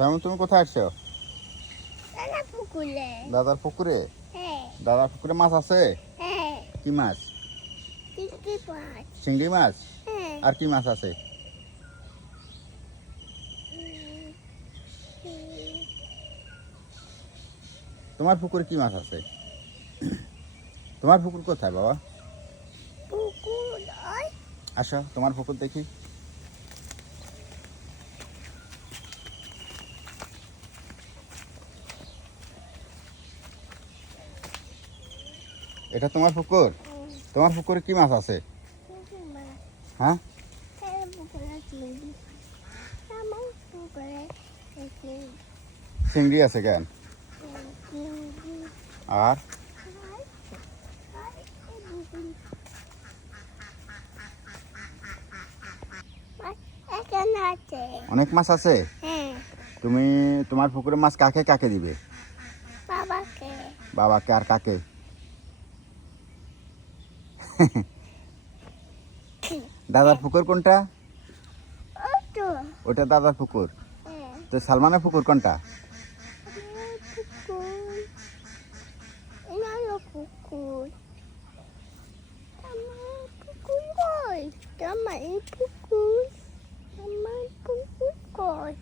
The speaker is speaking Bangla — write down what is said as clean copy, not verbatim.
তেমন তুমি কোথায় আসছো? দাদা পুকুরে। দাদার পুকুরে? হ্যাঁ। দাদার পুকুরে মাছ আছে? হ্যাঁ। কি মাছ? চিংড়ি মাছ। চিংড়ি মাছ? হ্যাঁ। আর কি মাছ আছে? তোমার পুকুরে কি মাছ আছে? তোমার পুকুর কোথায় বাবা? পুকুর ওই। আসো তোমার পুকুর দেখি। এটা তোমার পুকুর? তোমার পুকুরে কি মাছ আছে? চিংড়ি মাছ। হ্যাঁ? হ্যাঁ, পুকুরে চিংড়ি। আমার পুকুরে চিংড়ি। চিংড়ি আছে কেন? চিংড়ি। আর আর এই পুকুর। মাছ এখানে আছে। অনেক মাছ আছে? হ্যাঁ। তুমি তোমার পুকুরে মাছ কাকে কাকে দিবে? বাবাকে। বাবাকে আর কাকে? দাদার পুকুর কোনটা? ওই তো। ওটা দাদার পুকুর। হ্যাঁ। তো সালমানের পুকুর কোনটা? আমার পুকুর। এনারও পুকুর। আমার পুকুর কই? আমার পুকুর। আমার পুকুর কই?